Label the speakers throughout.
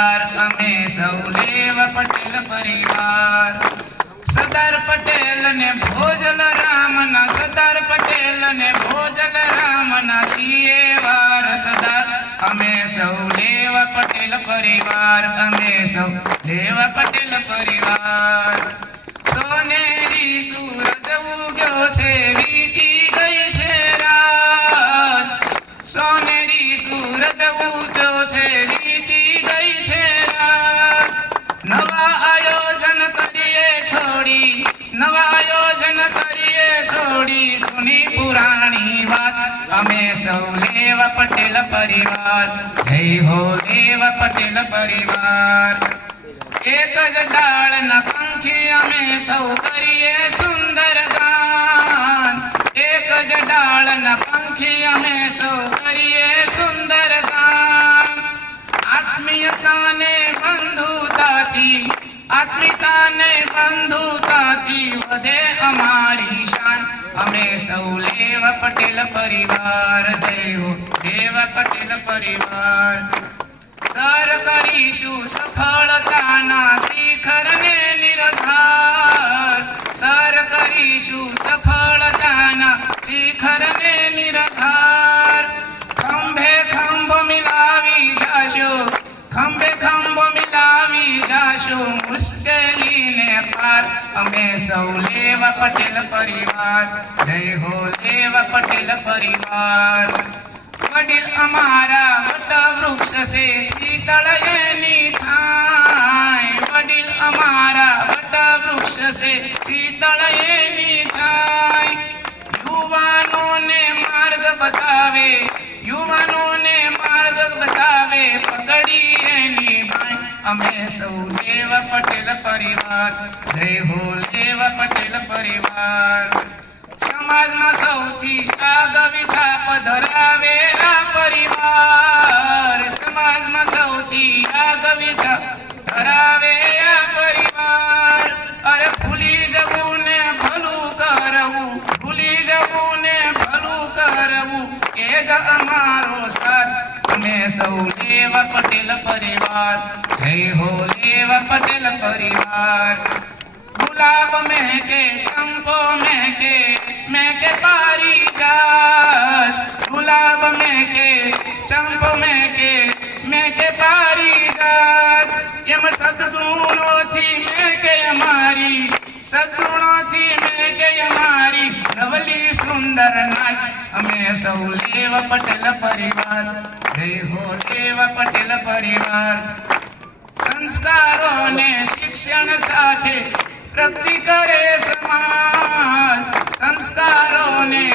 Speaker 1: પરિવાર, અમે સૌ દેવ પટેલ પરિવાર. સરદાર પટેલ ને ભોજલ રામના, સરદાર પટેલ ને ભોજલ રામના છીએ વાર. સરદાર, અમે સૌ દેવ પટેલ પરિવાર, અમે સૌ દેવ પટેલ પરિવાર. સોનેરી સૂરજ ઉગ્યો છે આયોજન કરીએ છોડી જૂની પુરાણી વાત અમે સૌ લેવા પટેલ પરિવાર જય હો લેવા પટેલ પરિવાર એક જ ડાળના પંખી અમે સૌ કરીએ સુંદર ગાન એક જ ડાળના પંખી અમે સૌ કરીએ સુંદર ગાન આત્મીયતાને બંધુતાથી આત્મિકાને બંધુતાથી વધે અમારી શાન. અમે સૌ લેવા પટેલ પરિવાર જય હો દેવ પટેલ પરિવાર. સર કરીશું સફળતાના શિખરને નિરધાર. સર કરીશું સફળતાના શિખરને નિરધાર. ખંભે ખંભ મિલાવી જાશો. ખંભે અમે સૌ લેવા પટેલ પરિવાર. જય હો લેવા પટેલ પરિવાર. વડીલ અમારા મોટા વૃક્ષ છે, શીતળ એની છાય. વડીલ અમારા મોટા વૃક્ષ છે, શીતળ એની છાય. યુવાનોને માર્ગ બતાવે, યુવાનોને અમે સૌ દેવ પટેલ પરિવાર, જય હો દેવ પટેલ પરિવાર. સમાજમાં સૌથી આગવી છાપ ધરાવે આ પરિવાર. સમાજમાં સૌથી આગવી છાપ ધરાવે આ પરિવાર. અરે ભૂલી જવું ભલું કરવું, ભૂલી જવું ભલું કરવું, એ જ અમારો સાથ. में सौले व पटेल परिवार। जय होले व पटेल परिवार। गुलाब में के चंपो में के मैं के पारी जात। गुलाब में के चंपो में के मैं के पारी जात। यम सतगुणों थी मैं के हमारी। સદગુણોથી મેકે અમારી નવલી સુંદર નાય અમે સૌ દેવ પટેલ પરિવાર. જય હો લેવા પટેલ પરિવાર. સંસ્કારો ને શિક્ષણ સાથે પ્રગતિ કરે સમાજ. સંસ્કારો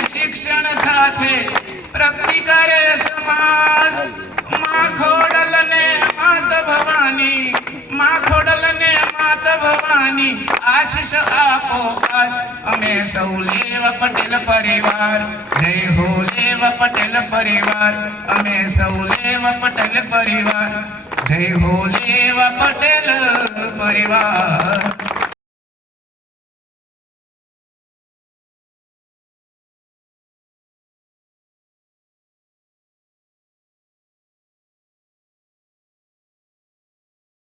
Speaker 1: શિક્ષણ સાથે પ્રગતિ કરે સમાજ. માં ખોડલ ને માત ભવાની માં ખોડલ માત ભવાની આશીષ આપો અમે સૌ લેવ પટેલ પરિવાર. જય હો લેવ પટેલ પરિવાર. અમે સૌ લેવ પટેલ પરિવાર. જય હો લેવ પટેલ પરિવાર.